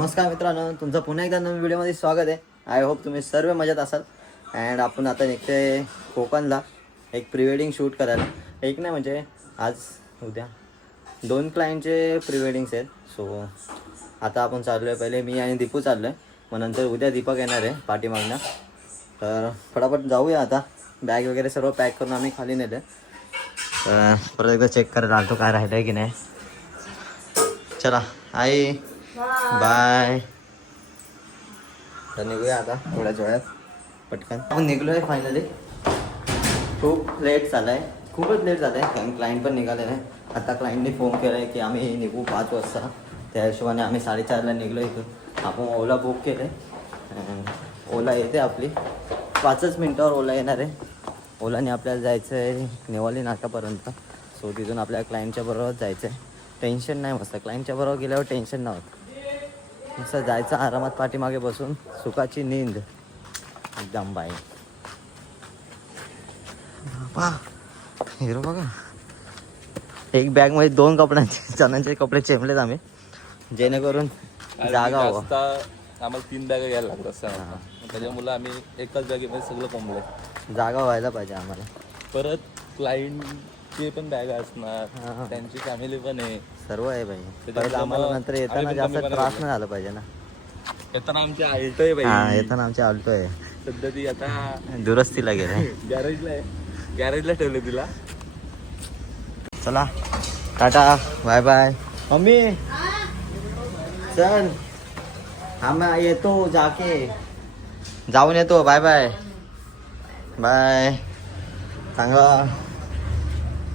नमस्कार मित्रांनो, तुमचं पुन्हा एकदा नवीन व्हिडिओमध्ये स्वागत आहे. आय होप तुम्ही सर्व मजेत असाल. अँड आपण आता निघतोय कोकणला एक प्री वेडिंग शूट करायला. एक नाही म्हणजे आज उद्या 2 क्लायंटचे प्री वेडिंग्स आहेत. सो आता आपण चाललो आहे. पहिले मी आणि दीपू चाललो आहे, मग नंतर उद्या दीपक येणार आहे पाठीमागनं. तर फटाफट जाऊया आता. बॅग वगैरे सर्व पॅक करून आम्ही खाली नेलं. परत एकदा चेक करायला आलतो काय राहिलं आहे की नाही. चला आई बाय. तर निघूया आता थोड्याच वेळात पटकन. आपण निघलो आहे फायनली. खूप लेट झालं आहे, खूपच लेट झालं आहे, कारण क्लायंट पण निघाले नाही. आता क्लायंटने फोन केला आहे की आम्ही निघू 5 वाजता. त्या हिशोबाने आम्ही 4:30ला निघलो इथून. आपण ओला बुक केलं आहे. ओला येते आपली 5च मिनटावर ओला येणार आहे. ओलाने आपल्याला जायचं आहे नेवाली नाकापर्यंत. सो तिथून आपल्या क्लायंटच्या बरोबर जायचं आहे. टेन्शन नाही, मस्त क्लायंटच्या बरोबर गेल्यावर टेन्शन नव्हतं. नुसतं जायचं आरामात पाठीमागे बसून, सुखाची नींद एकदम बाई. हिरो बघा, एक बॅगमध्ये 2 कपड्यांचे जणांचे कपडे चेमलेत आम्ही, जेणेकरून जागा हवा. आम्हाला 3 बॅग घ्यायला लागतात असं, त्याच्यामुळे आम्ही एकाच बॅगेमध्ये सगळं कोंबलंय. जागा व्हायला पाहिजे आम्हाला. परत क्लायंटचे पण बॅग असणार, त्यांची फॅमिली पण आहे, सर्व आहे बाई. परत आम्हाला नंतर येताना जास्त त्रास नाही झाला पाहिजे ना. येताना आमची आल्टो आहे बाई. येताना आमची आल्टो आहे, सध्या ती आता दुरुस्तीला गेले. गॅरेजला ठेवले तिला. चला टाटा बाय बाय. मम्मी चल, आम्ही येतो, जाऊन येतो. Bye bye bye. चांगला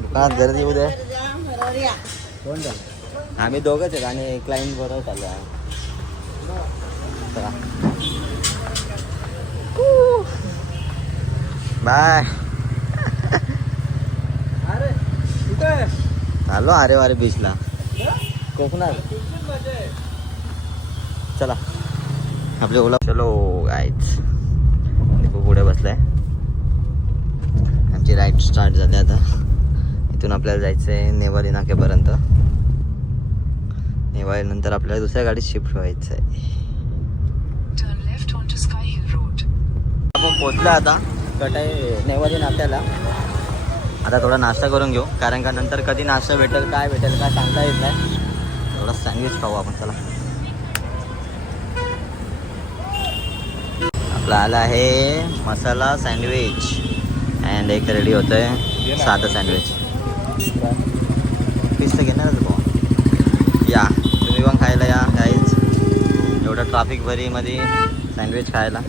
दुकानात गर्दी येऊ दे. आम्ही दोघंच आहेत आणि क्लायंट बरोबर चालू आहे. बाय. चाललो अरे वारे बीचला कोकणात. चला आपले ओला. चलो गाईज, पुढे बसलाय. आमची राईड स्टार्ट झाली आता. इथून आपल्याला जायचं आहे नेवाली नाक्यापर्यंत. नेवाली नंतर आपल्याला दुसऱ्या गाडीत शिफ्ट व्हायचं आहे. आपण पोचलो आता कटाई नेवाली नाक्याला. आता थोडा नाश्ता करून घेऊ, कारण का नंतर कधी नाश्ता भेटेल काय सांगता येत नाही. थोडा सँडविच खाऊ आपण. चला, आपला आला आहे मसाला सँडविच अँड एक रेडी होतोय साधं सँडविच. पीस तर घेणारच भाऊ. या तुम्ही पण खायला या गाईज. एवढं ट्रॅफिक भरीमध्ये सँडविच खायला.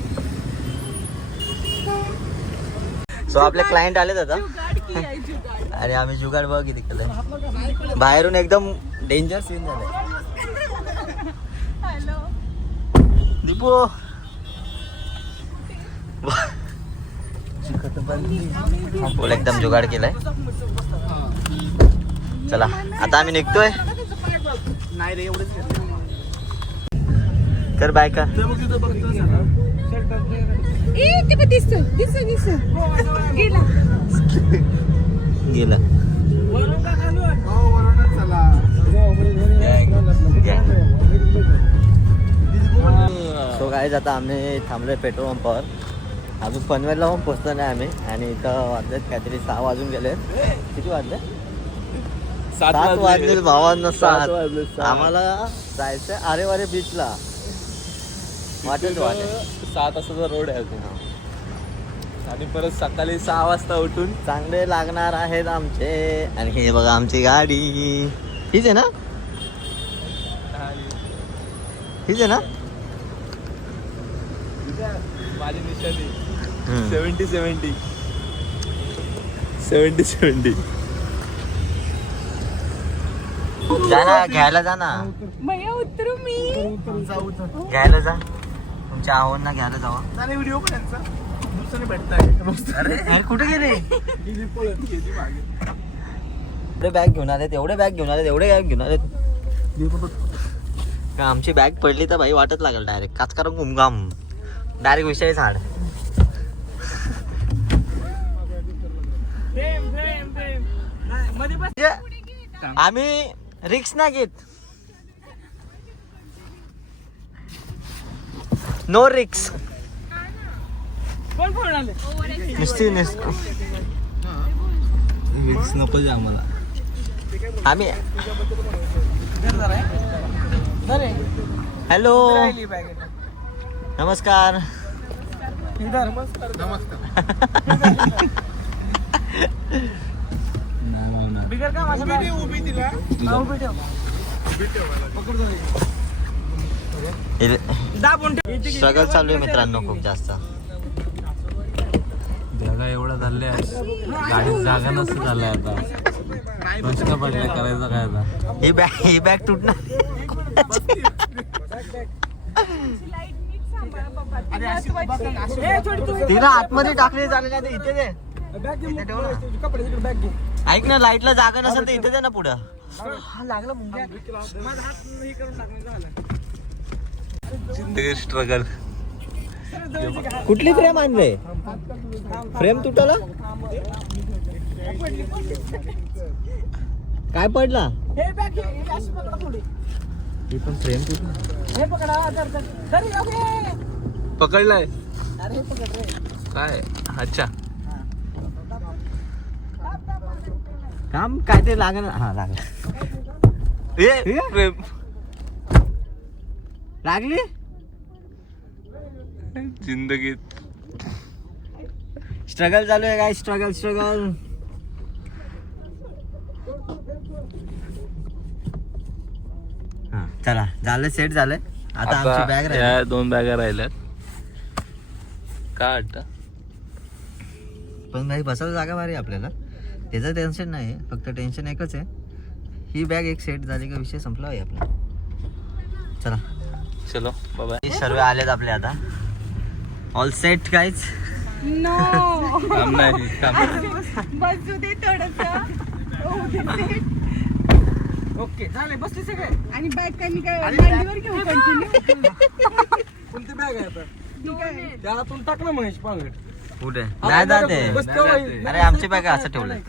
सो आपले क्लायंट आलेत आता. अरे आम्ही जुगाड बघ किती केलंय. बाहेरून एकदम डेंजर सीन झालंय. दीपू बोल, एकदम जुगाड केलाय. चला आता आम्ही निघतोय. कर बाय का गेलं. सो गाईज आता आम्ही थांबलोय पेट्रोल पंपावर. अजून पनवेलला पण पोचलो नाही आम्ही. आणि इथं वाजलेत काहीतरी 6 वाजून गेले. किती वाजले? 7 वाजले भावांना. 7 आम्हाला जायचं अरे वारे बीचला. वाटेल 7 वाजता रोड आहे अजून. आणि परत सकाळी 6 वाजता उठून चांगले लागणार आहेत आमचे. आणि हे बघा आमची गाडी. हीच आहे ना? हीच आहे ना? माझी निशाणी 70-70. जा ना, घ्यायला जा ना. उतरू मी घ्यायला जा. तुमच्या आव्हांना घ्यायला जावा. व्हिडिओ पण यांचा दुसऱ्याने भेटताय. अरे कुठे गेले? एवढे बॅग घेऊन आलेत, एवढे बॅग घेऊन आलेत. का आमची बॅग पडली तर भाई वाटत लागेल डायरेक्ट काच करून घुमघाम. डायरेक्ट विषय झाड. आम्ही रिक्स ना घेत. नो रिक्स. नुसती रिक्स नको जे आम्हाला. आम्ही हॅलो नमस्कार. स्ट्रगल चालू आहे मित्रांनो खूप जास्त. जागा एवढा झाले गाडी जागा नसतं झालंय आता. प्रश्न पडला करायचं काय आता. ही बॅग तुटणार. तिला आतमध्ये टाकले झाले नाही इथे दे. ऐक ना लाईटला जागा नसेल तर इथे दे ना पुढं. जिंदगी स्ट्रगल. कुठली फ्रेम आणले. फ्रेम तुटला काय पडला. ही पण फ्रेम पकडलाय काय. अच्छा काम काय ते लागणार. हा लागला. प्रेम लागली. जिंदगीत स्ट्रगल चालू आहे काय. स्ट्रगल हा चला झालं सेट झालंय. आता आमची बॅग आता राहिली. या 2 बॅगा राहिल्यात. काय वाटतं पण भाई बसायला जागा भारी आपल्याला. त्याचं टेन्शन नाही फक्त टेन्शन एकच आहे. ही बॅग एक सेट झाली का विषय संपला आहे आपला. चला चलो बाय. सर्व आलेत आपले आता. All set guys. नो काम नाही काम. बसू दे थोडंसं. ओके झाले बसले सगळे. आणि बॅग काय मी काय मांडीवर घेऊ कंटिन्यू. कोणती बॅग आहे आता. त्यातून टाक ना महेश पांगड. कुठे नाही जाते. अरे आमची बॅग असं ठेवलंय.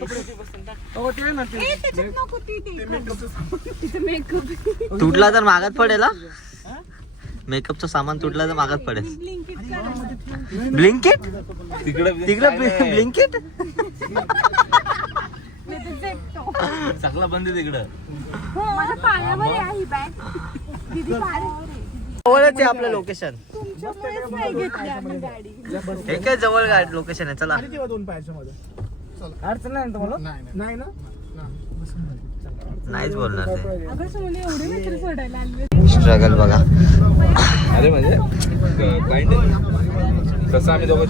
तुटला तर मागात पडेल. मेकअपचं सामान तुटला तर मागात पडेल. ब्लिंकिट तिकडे ब्लिंकिट सगळा बंद तिकडं. माझ्या पायावर आहे ही बॅग. दीदी जवळच आहे आपलं लोकेशन. तुमच्यामुळेच नाही घेतली आम्ही गाडी. हे काय जवळ गाडी लोकेशन आहे. चला अडचण नाही ना तुम्हाला. नाही ना. नाहीच बोलणार ते. अगं सोनी एवढे मित्र सोडायला आले. स्ट्रगल बघा. अरे म्हणजे क्लायंट कसं आम्ही दोघं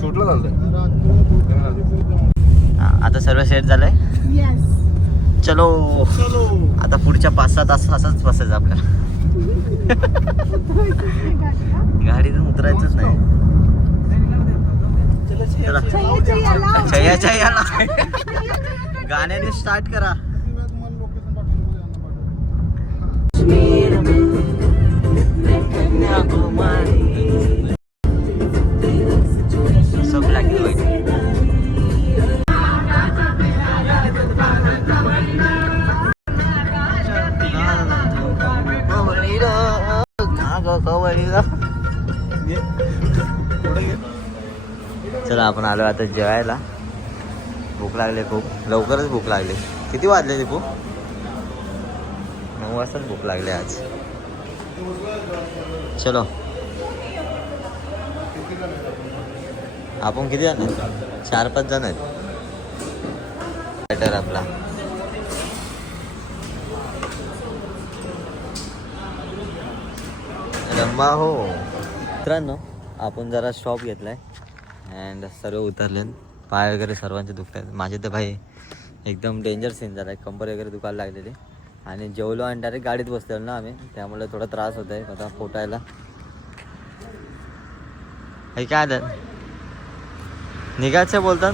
शूटला चालतंय. आता सर्व सेट झालंय. येस चलो आता पुढच्या 5-6 तास असंच बसायचं आपल्याला. गाडीतून उतरायचंच नाही. चला गाण्याने स्टार्ट करा. सब ब्लॅक अँड व्हाईट. चला आपण आलो आता जेवायला. भूक लागली खूप. लवकरच भूक लागली. किती वाजले दीपू. 9 वाजताच भूक लागली आज. चलो आपण किती जण आहेत. 4-5 जण आहेत. बॅटर आपला रंबा हो. मित्रांनो आपण जरा स्टॉप घेतलाय अँड सर्व उतरले. पाय वगैरे सर्वांचे दुखत आहेत. माझे तर भाई एकदम डेंजर सीन झाला आहे. कंबर वगैरे दुखायला लागलेली. आणि जेवलो आणि डायरेक्ट गाडीत बसलेलो ना आम्ही. त्यामुळे थोडा त्रास होत आहे आता पोटायला. हे काय आलं निघायचं बोलतात.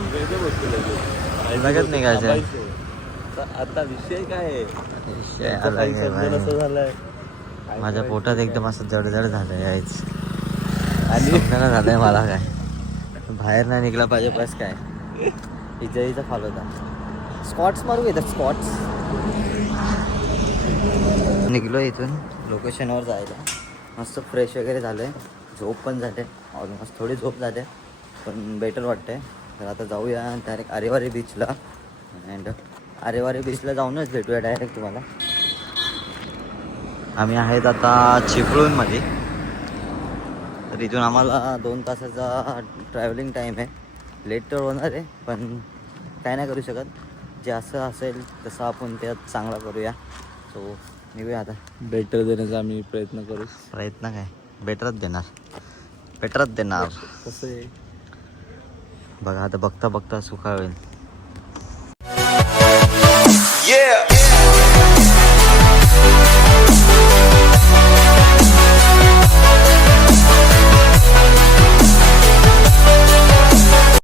लगेच निघायचं. आता विषय काय आहे. विषय अलग आहे भाई. झालाय. माझ्या पोटात एकदम असं जडजड झालंय यायच. आणि झालंय मला काय बाहेर नाही निघला पाहिजे. बस काय इजा फॉलो होता. स्कॉट्स मारू येतात. स्कॉट्स निघलो इथून लोकेशनवर जायला. मस्त फ्रेश वगैरे झालं आहे, झोप पण झाले, ऑलमोस्ट थोडी झोप झाली पण बेटर वाटते. तर आता जाऊया डायरेक्ट आरेवारी बीचला. अँड आरेवारी बीचला जाऊनच भेटूया डायरेक्ट तुम्हाला. आम्ही आहेत आता चिपळूणमध्ये. तर इथून आम्हाला 2 तासाचा ट्रॅव्हलिंग टाईम आहे. लेट तर होणार आहे पण काय नाही करू शकत. जे असं असेल तसं आपण त्यात चांगला करूया. सो निघूया आता. बेटर देण्याचा आम्ही प्रयत्न करू. प्रयत्न काय, बेटरच देणार. कसं आहे बघा आता बघता बघता सुखावेल. Yeah.